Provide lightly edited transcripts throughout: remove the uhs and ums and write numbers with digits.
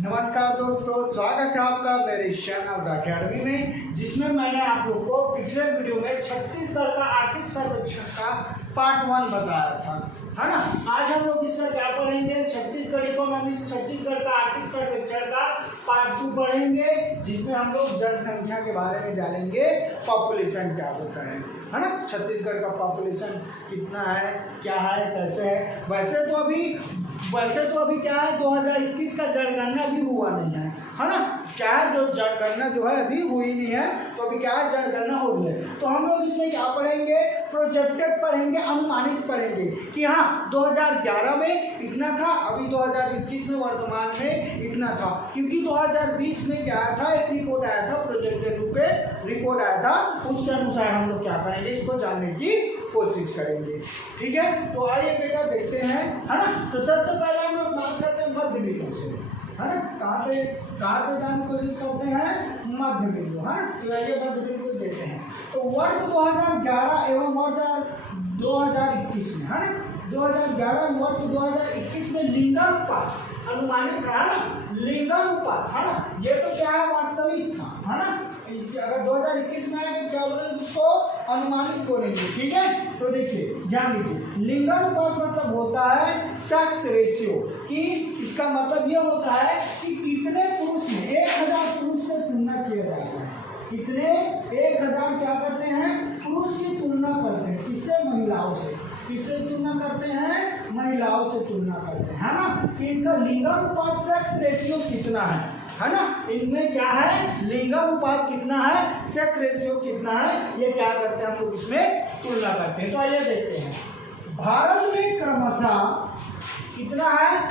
नमस्कार दोस्तों, स्वागत है आपका मेरे चैनल द अकेडमी में, जिसमें मैंने आप लोग को पिछले वीडियो में छत्तीसगढ़ का आर्थिक सर्वेक्षण का पार्ट 1 बताया था, है ना। आज हम लोग इसका क्या पढ़ेंगे, छत्तीसगढ़ इकोनॉमिक्स, छत्तीसगढ़ का आर्थिक सर्वेक्षण का पार्ट 2 पढ़ेंगे, जिसमें हम लोग जनसंख्या के बारे में जानेंगे, पॉपुलेशन क्या होता है ना। छत्तीसगढ़ का पॉपुलेशन कितना है, क्या है, कैसे है। वैसे तो अभी क्या है, 2021 का जनगणना भी हुआ नहीं है ना। क्या है, जो जनगणना जो है अभी हुई नहीं है, तो अभी क्या है, जनगणना हो रही है। तो हम लोग इसमें क्या पढ़ेंगे, प्रोजेक्टेड पढ़ेंगे, अनुमानित पढ़ेंगे कि हाँ 2011 में इतना था, अभी 2021 में वर्तमान में इतना था। क्योंकि 2020 में क्या आया था, एक रिपोर्ट आया था, प्रोजेक्टेड रूप में रिपोर्ट आया था, उसके अनुसार हम लोग क्या करेंगे, इसको जानने की कोशिश करेंगे। ठीक है, तो आइए बेटा देखते हैं, है ना। तो सबसे पहले हम लोग बात करते हैं मध्य बिंदु से, है ना। कहाँ से जानने की कोशिश करते हैं, मध्य बिंदु, है ना। तो आइए मध्य बिंदु को देखते हैं। तो वर्ष 2011 एवं वर्ष 2021 में, है ना, 2011 वर्ष 2021 में लिंगानुपात अनुमानित था ना, लिंगानुपात, है ना। ये तो क्या है, वास्तविक था, है ना। अगर 2021 में आएगा क्या बोलेंगे, उसको अनुमानित बोलेंगे। ठीक है, तो देखिए ध्यान दीजिए, लिंगानुपात मतलब होता है सेक्स रेशियो, कि इसका मतलब ये होता है कि कितने पुरुष में 1000 पुरुष से तुलना किया जाता है, कितने 1000 क्या करते हैं, पुरुष की तुलना करते हैं, किससे, महिलाओं से। किससे तुलना करते हैं, महिलाओं से तुलना करते हैं, है ना। कि इनका लिंगानुपात सेक्स रेशियो कितना है ना। इनमें क्या है, लिंगानुपात कितना है, सेक्स रेशियो कितना है, ये क्या करते हैं हम लोग, इसमें तुलना करते हैं। तो आइए देखते हैं, भारत में क्रमशः कितना है,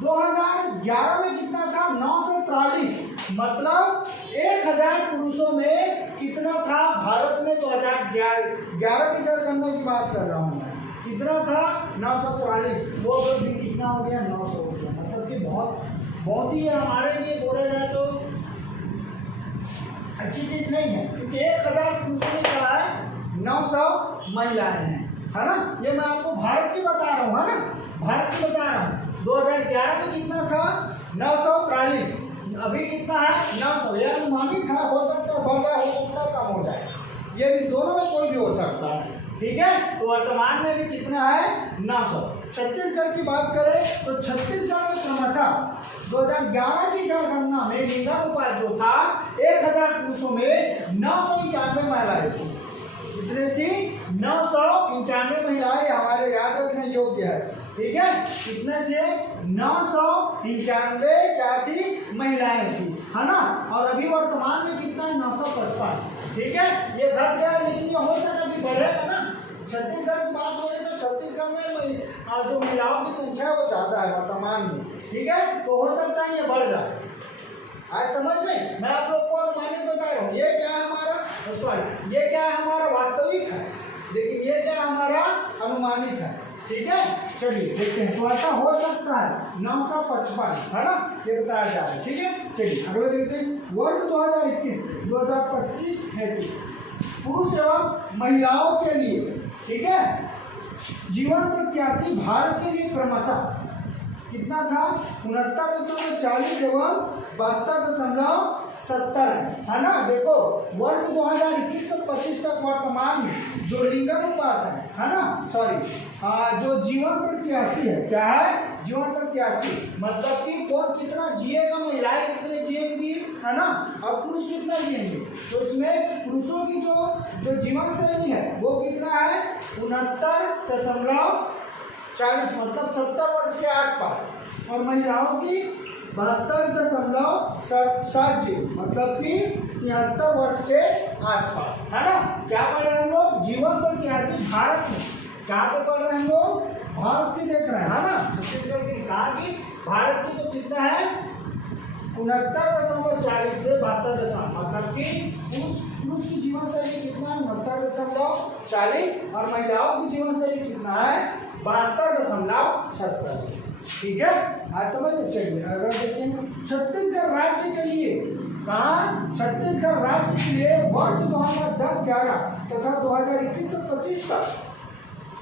2011 में कितना था, 943, मतलब 1000 पुरुषों में कितना था भारत में, 2011 की जनगणना की बात कर रहा हूँ मैं, कितना था 943, वो भी कितना हो गया, 900 हो गया। मतलब कि बहुत ही हमारे लिए बोला जाए तो अच्छी चीज नहीं है, क्योंकि 1000 पुरुषों में क्या है, 900 महिलाएं हैं, है ना। ये मैं आपको भारत की बता रहा हूँ, है ना, भारत की बता रहा हूँ। 2011 में कितना था, 943, अभी कितना है, 900। यह अनुमानित था, हो सकता है बढ़ जाए, हो सकता है कम हो जाए, ये भी दोनों में कोई भी हो सकता है। ठीक है, तो वर्तमान में भी कितना है, 900। छत्तीसगढ़ की बात करें तो छत्तीसगढ़ में क्रमशः 2011 की जनगणना में लिंगानुपात जो था, 1000 पुरुषों में 991 महिलाएं थी। कितने थी, 991 महिलाएं, हमारे याद रखने योग्य है। ठीक है, कितने थे, 991 क्या थी, महिलाएं थी, है ना। और अभी वर्तमान में कितना है, 955। ठीक है, ये घट गया, लेकिन ये हो सकता है अभी बढ़ेगा ना। छत्तीसगढ़ की बात हो रही है तो छत्तीसगढ़ में जो महिलाओं की संख्या है वो ज़्यादा है वर्तमान में। ठीक है, तो हो सकता है ये बढ़ जाए। आज समझ में, मैं आप लोग को अनुमानित बता रहा हूँ, ये क्या है हमारा, सॉरी, ये क्या है हमारा वास्तविक है, लेकिन ये क्या हमारा अनुमानित है। ठीक है, चलिए देखते हैं। तो ऐसा हो सकता है 955, है ना, ये बताया जा रहा है। ठीक है, चलिए अगले देखते हैं। वर्ष 2021 से 2025 हेतु पुरुष एवं महिलाओं के लिए, ठीक है, जीवन प्रत्याशी भारत के लिए क्रमशः कितना था, 69.40 एवं 72.70, है ना। देखो वर्ष 2021 से 25 तक वर्तमान में जो लिंगानुपात है ना, सॉरी, जो जीवन प्रत्याशी है, क्या है, जीवन प्रत्याशी मतलब कि कौन कितना जिएगा, महिलाएं कितने जिएंगी, है ना, और पुरुष कितना जिएंगे। तो इसमें पुरुषों की जो जीवन शैली है वो कितना है, 69.40, मतलब 70 वर्ष के आसपास, और महिलाओं की 72.70, मतलब कि 73 वर्ष के आसपास, है ना। क्या पढ़ रहे हैं हम लोग, जीवन प्रत्याशी भारत में, क्या पे पढ़ रहे हैं हम लोग, भारत की देख रहे हैं, है ना। छत्तीसगढ़ की कहा कि भारत की तो कितना है, 69.40 से 72, मतलब कि पुरुष की जीवन शैली कितना है, 69.40, और महिलाओं की जीवन शैली कितना है, 72.70। ठीक है, आज समझ में। चलिए अगर देखते हैं छत्तीसगढ़ राज्य के लिए, कहाँ, छत्तीसगढ़ राज्य के लिए वर्ष 2010-11 तथा 2021 से 25 तक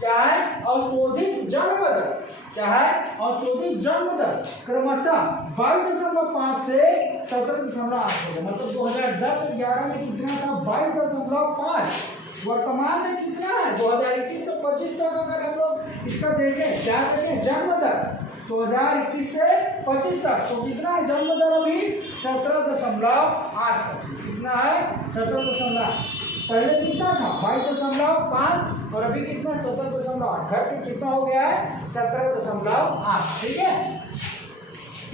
क्या है औशोधित जन्म दर, क्या है औशोधित जन्म दर क्रमशः 22.5 से 17.8 हो गया। मतलब 2010-11 में कितना था 22.5, वर्तमान में कितना है 2021 से 25 तक अगर हम लोग इसका देखें क्या देखें जन्म दर 2021 से 25 तक तो कितना है जन्म दर अभी 17.8%। कितना है 17.8, पहले कितना था 22.5 और अभी कितना 17.8, घट के कितना हो गया है 17.8। ठीक है,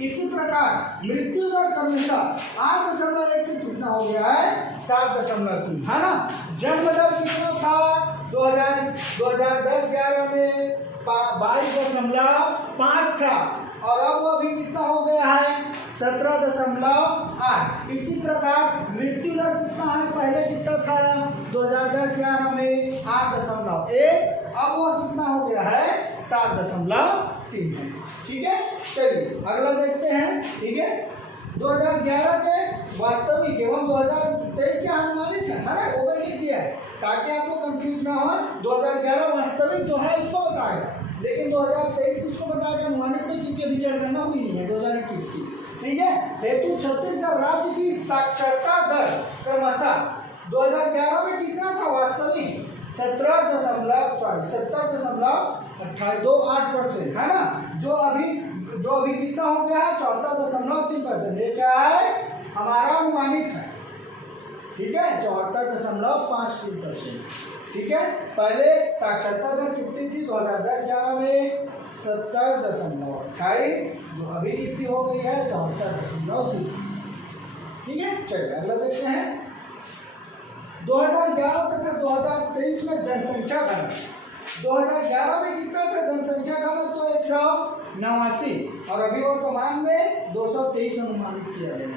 इसी प्रकार मृत्यु दर क्रमशः 8.1 से कितना हो गया है 7.3, है ना। जन्म दर कितना था 2010-11 में 22.5 था और अब वो अभी कितना हो गया है 17.8। इसी प्रकार मृत्यु दर कितना है, पहले कितना था 2010-11 में 8.1, अब वो कितना हो गया है 7.3 है। ठीक है, चलिए अगला देखते हैं। ठीक है, 2011 के वास्तविक एवं 2023 के अनुमानित है ना, वो मैंने लिख दिया है ताकि आपको कंफ्यूज ना हो। 2011 वास्तविक जो है उसको बताएगा, लेकिन 2023 किसको बताएगा अनुमानित में, क्योंकि अभी जनगणना हुई नहीं है 2021 की। ठीक है, हेतु छत्तीसगढ़ राज्य की साक्षरता दर क्रमशः 2011 में कितना था वास्तविक 70.28%, है ना। जो अभी कितना हो गया है 74.3%, ये क्या है हमारा अनुमानित है। ठीक है, 74.53%। ठीक है, पहले साक्षरता दर कितनी थी 2010-11 में 70.28, जो अभी कितनी हो गई है 74.3। ठीक है, चलिए अगला देखते हैं। 2011 तथा 2023 में जनसंख्या गणना 2011 में कितना था जनसंख्या गणना तो 189 और अभी वर्तमान में 223 अनुमानित किया गया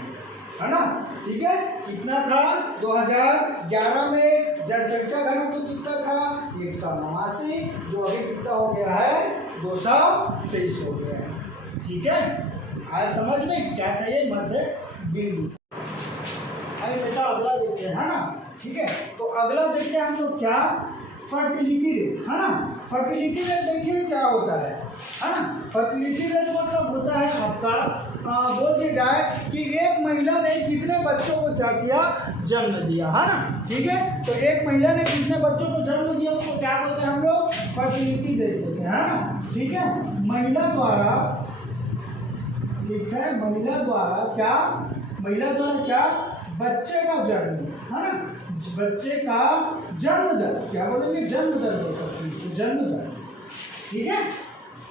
है ना। ठीक है, कितना था 2011 में जनसंख्या घनत्व तो कितना था 189, जो अभी कितना हो गया है 223 हो गया है। ठीक है, आया समझ में क्या था ये मध्य बिंदु। आइए बेटा अगला देखते हैं, है ना। ठीक है, तो अगला देखते हैं हम लोग क्या फर्टिलिटी रेट, है ना। फर्टिलिटी रेट देखिए क्या होता है ना। फर्टिलिटी रेट मतलब होता है आपका बोल दिया जाए कि एक महिला ने कितने बच्चों को क्या किया जन्म दिया, है ना। ठीक है, तो एक महिला ने कितने बच्चों को जन्म दिया उसको क्या बोलते हैं हम लोग फर्टिलिटी रेट बोलते हैं, है ना। ठीक है, महिला द्वारा, ठीक है, महिला द्वारा क्या बच्चे का जन्म, है ना, बच्चे का जन्म दर, क्या बोलेंगे जन्म दर बोल सकते हैं, जन्म दर। ठीक है,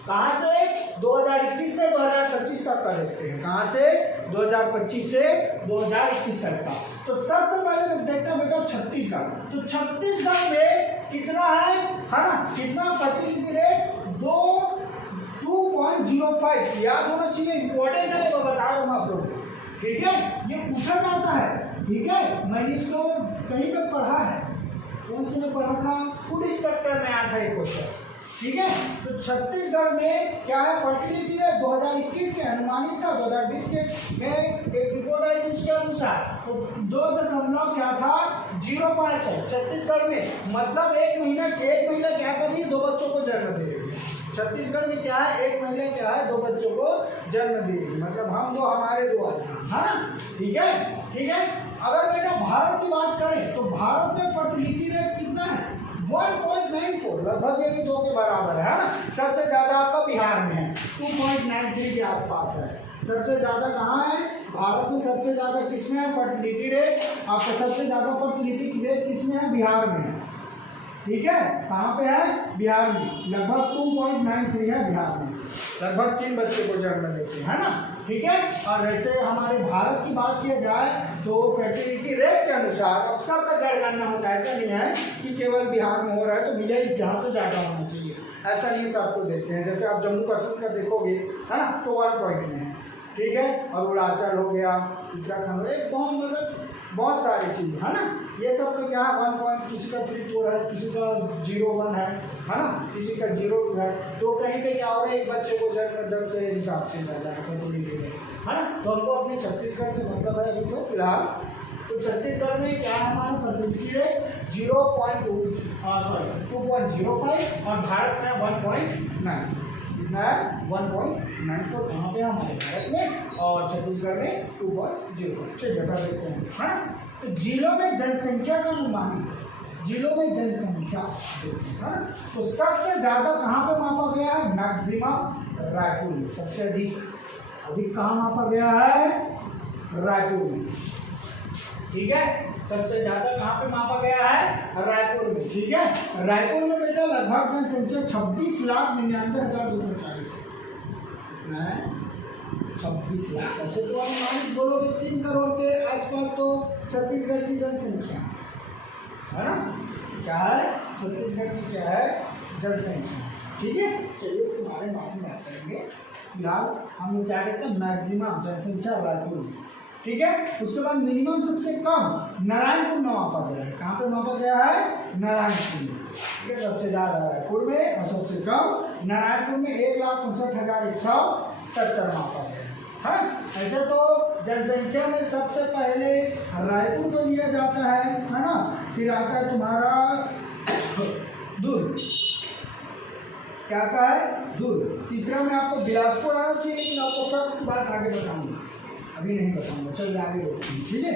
कहाँ से 2021 से 2025 तक का देखते हैं, कहाँ से 2025 से 2021 तक का। तो सबसे पहले देखते हैं बेटा छत्तीसगढ़। तो छत्तीसगढ़ में कितना है ना, कितना फर्टिलिटी रेट 2.05 याद होना चाहिए, इंपॉर्टेंट है, वो बता रहा हूँ आप लोग। ठीक है, ये पूछा जाता है। ठीक है, मैंने इसको कहीं पे पढ़ा है, कौन से में पढ़ा था, फूड इंस्पेक्टर में आया था ये क्वेश्चन। ठीक है, तो छत्तीसगढ़ में क्या है फर्टिलिटी रेट 2021 के अनुमानित था, 2020 के एक रिपोर्ट आई थी उसके अनुसार तो 2 क्या था 0.5 है छत्तीसगढ़ में। मतलब एक महिला क्या कर रही है 2 बच्चों को जन्म दे रही है। छत्तीसगढ़ में क्या है एक महिला क्या है 2 बच्चों को जन्म दे रही है, मतलब हम 2 हमारे 2 है ना। ठीक है, ठीक है। अगर बेटा भारत की बात करें तो भारत में फर्टिलिटी रेट कितना है 1.94, लगभग ये भी 2 के बराबर है ना। सबसे ज्यादा आपका बिहार में है 2.93 के आसपास है। सबसे ज्यादा कहाँ है भारत में, सबसे ज्यादा किसमें है फर्टिलिटी रेट, आपका सबसे ज्यादा फर्टिलिटी रेट किसमें है बिहार में है। ठीक है, कहाँ पे है बिहार में, लगभग 2.93 है बिहार में, लगभग 3 बच्चे को जन्म देते हैं, है ना। ठीक है, और वैसे हमारे भारत की बात किया जाए तो फर्टिलिटी रेट के अनुसार अब सबका जनगणना होता है। ऐसा नहीं है कि केवल बिहार में हो रहा है तो विलेज जहाँ तो ज़्यादा होना चाहिए, ऐसा नहीं सबको देखते हैं। जैसे आप जम्मू कश्मीर का देखोगे है ना तो 1 पॉइंट में है। ठीक है, और अरुणाचल हो गया, उत्तराखंड, एक बहुत सारी चीज़ें है ना। ये सब में क्या है 1 पॉइंट, किसी का 3.4 है, किसी का 0.1 है ना, किसी का 0.2 है। तो कहीं पे क्या हो रहा है एक बच्चे को जन्म दर से हिसाब से मिल जाएगा फर्टिलिटी रेट, है ना। तो हमको अपने छत्तीसगढ़ से मतलब है अभी तो फिलहाल तो छत्तीसगढ़ में क्या है हमारा फर्टिलिटी रेट 2.05 और भारत में 1.9 कितना है 1.94 कहाँ पे हमारे भारत में और छत्तीसगढ़ में 2.05। चलिए बता देते हैं। हाँ, तो जिलों में जनसंख्या का अनुमान, जिलों में जनसंख्या, हाँ, तो सबसे ज्यादा कहाँ पे मापा गया है? मैक्सिमम रायपुर में। सबसे अधिक कहाँ मापा गया है? रायपुर में। ठीक है, सबसे ज्यादा कहाँ पे मापा गया है? रायपुर में। ठीक है, रायपुर में बेटा लगभग जनसंख्या 26,99,240 है। 26 लाख। ऐसे तो अनुमानित बोलोगे 3 करोड़ के आसपास तो छत्तीसगढ़ की जनसंख्या है ना। क्या है छत्तीसगढ़ की? क्या है? जनसंख्या। ठीक है, चलिए तुम्हारे बाद में बात करेंगे। फिलहाल हम लोग क्या कहते हैं? मैक्सिमम जनसंख्या रायपुर में। ठीक है, उसके बाद मिनिमम सबसे कम नारायणपुर में मापा गया है। कहाँ पे मापा गया है? नारायणपुर में। ठीक है, सबसे ज्यादा रायपुर में और सबसे कम नारायणपुर में 1,59,170 मापा गया है। हाँ, ऐसे तो जनसंख्या में सबसे पहले रायपुर को लिया जाता है ना। फिर आता है तुम्हारा दुर्ग। क्या आता है? दुर्ग। तीसरा में आपको बिलासपुर आना चाहिए, लेकिन आपको फैक्ट की बात आगे बताऊंगा, अभी नहीं बताऊंगा। चलिए आगे देखते हैं। ठीक है,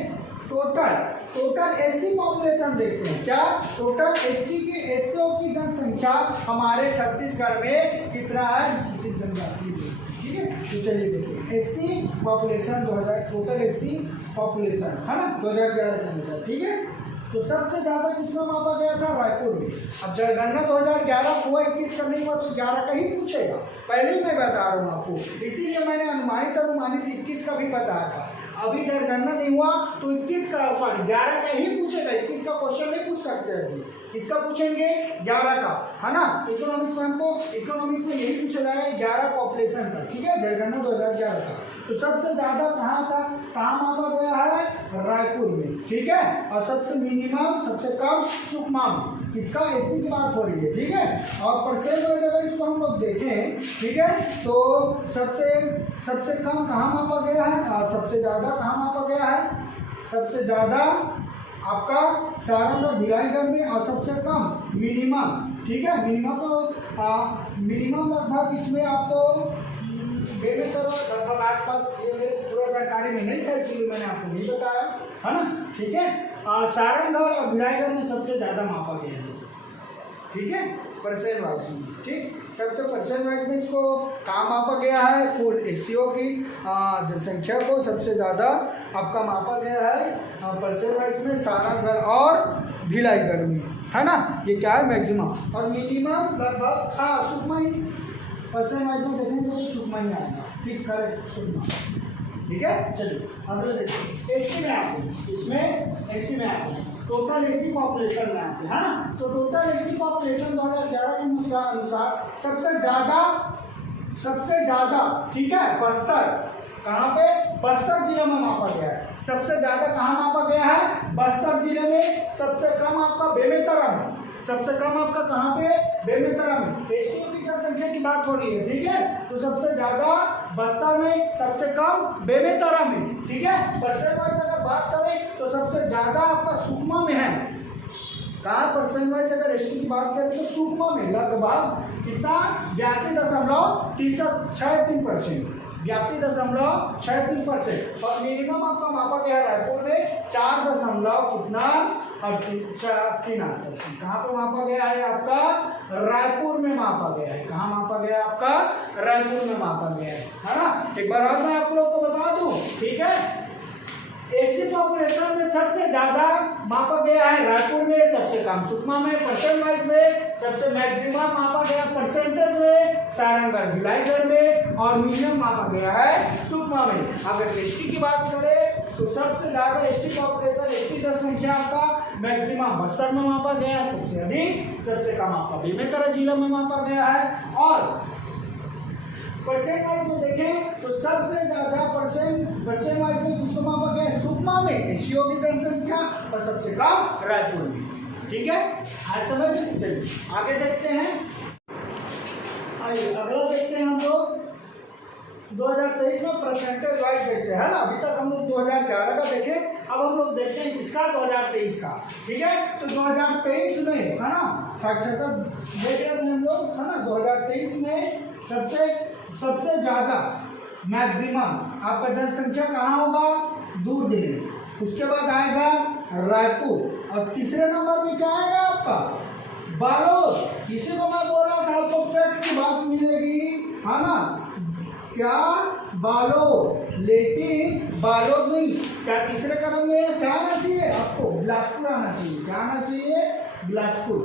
टोटल एसटी पॉपुलेशन देखते हैं। क्या टोटल एसटी की एससीओ की जनसंख्या हमारे छत्तीसगढ़ में कितना है? जनजाति। ठीक है, तो चलिए देखिए SC population 2000, total SC population है ना 2011 के अनुसार। ठीक है, तो सबसे ज्यादा किसमें मापा गया था? रायपुर में। अब जनगणना 2011 हुआ, 21 का नहीं हुआ, तो 11 का ही पूछेगा। पहले ही मैं बता रहा हूँ आपको, इसीलिए मैंने अनुमानित 21 का भी बताया था। अभी जनगणना नहीं हुआ तो 21 का 11 का ही पूछेगा। 21 का क्वेश्चन नहीं पूछ सकते अभी। किसका पूछेंगे? 11 का, है ना। इकोनॉमिक्स में हमको इकोनॉमिक्स में यही पूछा जाएगा 11 पॉपुलेशन का। ठीक है, जनगणना 2011 का। तो सबसे ज्यादा कहाँ मापा गया है? रायपुर में। ठीक है, और सबसे मिनिमम सबसे कम सुकमा में। किसका? एससी की बात हो रही है। ठीक है, और परसेंट वाइज अगर इसको हम लोग देखें, ठीक है, तो सबसे कम कहाँ मापा गया है और सबसे ज्यादा कहाँ मापा गया है? सबसे ज्यादा आपका सारण और भिलाईगढ़ में और सबसे कम मिनिमम। ठीक है, मिनिमम लगभग इसमें आपको लगभग आसपास, ये पूरा सरकारी में नहीं था इसलिए मैंने आपको नहीं बताया, है ना। ठीक है, सारंगढ़ और भिलाईगढ़ में सबसे ज्यादा मापा गया है। ठीक है, परसेंट वाइज में। ठीक, सबसे परसेंट वाइज में इसको कहाँ मापा गया है? कुल एससीओ की जनसंख्या को सबसे ज़्यादा आपका मापा गया है परसेंट वाइज में सारंगढ़ और भिलाईगढ़ में, है ना। ये क्या है? मैक्सिमम। और मिनिमम लगभग सुकमा ही परसेंट वाइज में देखेंगे तो सुकमा ही आएगा। ठीक, करेक्ट, सुकमा। ठीक है, चलिए अगले देखिए। एसटी में आते हैं, इसमें एसटी में आते हैं, टोटल एसटी पॉपुलेशन में आते हैं, है ना। तो टोटल एसटी पॉपुलेशन 2011 के अनुसार सबसे ज्यादा ठीक है बस्तर। कहाँ पे? बस्तर जिले में मापा गया है। सबसे ज्यादा कहाँ मापा गया है? बस्तर जिले में। सबसे कम आपका बेमेतरा में। सबसे कम आपका कहाँ पे? बेमेतरा में। एसटी की जनसंख्या की बात हो रही है। ठीक है, तो सबसे ज्यादा बस्तर में, सबसे कम बेमेतरा में। ठीक है, परसेंट वाइज अगर बात करें तो सबसे ज्यादा आपका सुकमा में है। कहाँ? परसेंट वाइज अगर एसटी की बात करें तो सुकमा में लगभग कितना? 82.63%। 82.63%। और मिनिमम आपका मापा गया रायपुर में 4.38%। कहाँ पर मापा गया है? आपका रायपुर में मापा गया है। कहाँ मापा गया है? आपका रायपुर में मापा गया है ना। एक बार और मैं आप लोग को बता दूं। ठीक है, एसटी पॉपुलेशन में सबसे ज्यादा मापा गया है रायपुर में, सबसे कम सुकमा में। परसेंट वाइज में सबसे मैक्सिमम मापा गया परसेंटेज में सारंगढ़ भिलाईगढ़ में, और मिनिमम मापा गया है सुकमा में। अगर एसटी की बात करें तो सबसे ज्यादा एसटी पॉपुलेशन, एसटी जनसंख्या आपका मैक्सिमम बस्तर में मापा गया है, सबसे अधिक, सबसे कम आपका बेमेतरा जिला में मापा गया है। और परसेंट वाइज में देखें तो सबसे ज्यादा परसेंट वाइज में किसको मापा गया है? सुकमा में एससीओ की जनसंख्या, और सबसे कम रायपुर में। ठीक है, आज समझ। चलिए आगे देखते हैं। आइए अगला देखते हैं हम लोग 2023 में परसेंटेज वाइज देखते हैं ना। अभी तक हम लोग 2011 का देखे, अब हम लोग देखते हैं इसका 2023 का। ठीक है, तो 2023 में है ना साक्षरता देख रहे थे हम लोग, है ना। 2023 में सबसे ज़्यादा मैक्सिमम आपका जनसंख्या कहाँ होगा? दुर्ग में। उसके बाद आएगा रायपुर, और तीसरे नंबर में क्या आएगा आपका? बालोद। इसी को मैं बोल रहा था आपको फैक्ट की बात मिलेगी, है ना। क्या? बालोद। लेकिन बालोद नहीं, क्या तीसरे क्रम में क्या आना चाहिए आपको? बिलासपुर आना चाहिए। क्या आना चाहिए? बिलासपुर,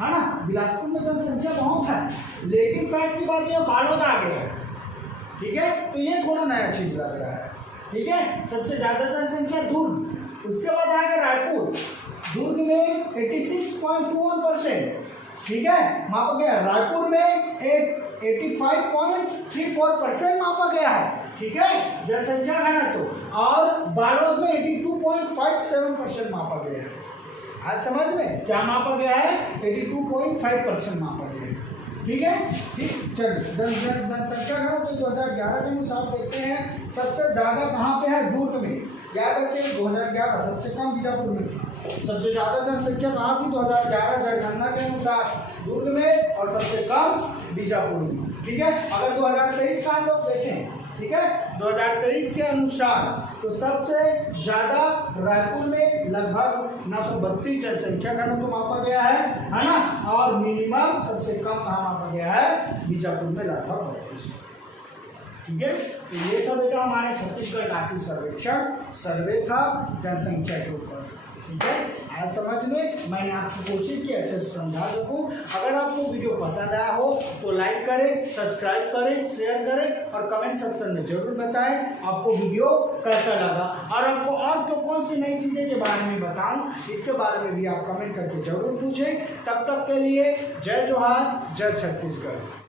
है ना। बिलासपुर में जनसंख्या बहुत है, लेकिन फैक्ट की बात यह बालोद आ गया। ठीक है, तो ये थोड़ा नया चीज लग रहा है। ठीक है, सबसे ज्यादा जनसंख्या दुर्ग, उसके बाद आएगा रायपुर। दुर्ग में 86.21%, ठीक है, मापा गया। रायपुर में 85.34% मापा गया है। ठीक है, जनसंख्या घनत्व, और बालोद में 82.57% मापा गया है। आज समझ में क्या मापा गया है? 82.5% मापा गया है। ठीक है, ठीक। चलिए, जनसंख्या घनत्व 2011 के अनुसार देखते हैं सबसे ज्यादा कहाँ पे है? दुर्ग में। याद रखिए 2011 सबसे कम बीजापुर में था, सबसे ज्यादा जनसंख्या कहाँ थी? 2011 जनगणना के अनुसार दुर्ग में, और सबसे कम बीजापुर में। ठीक है, अगर 2023 का हम लोग देखें, ठीक है, 2023 के अनुसार तो सबसे ज्यादा रायपुर में लगभग 932 जनसंख्या घनत्व मापा गया है ना। और मिनिमम सबसे कम कहाँ मापा गया है? बीजापुर में लगभग 32। ठीक है, तो ये था बेटा हमारे छत्तीसगढ़ आर्थिक सर्वेक्षण सर्वे था जनसंख्या के ऊपर। ठीक है, आज समझ में मैंने आपको कोशिश की अच्छे से समझा सकूं। अगर आपको वीडियो पसंद आया हो तो लाइक करें, सब्सक्राइब करें, शेयर करें, और कमेंट सेक्शन में जरूर बताएं आपको वीडियो कैसा लगा, और आपको और तो कौन सी नई चीज़ें के बारे में बताऊं, इसके बारे में भी आप कमेंट करके जरूर पूछें। तब तक के लिए जय जोहार, जय छत्तीसगढ़।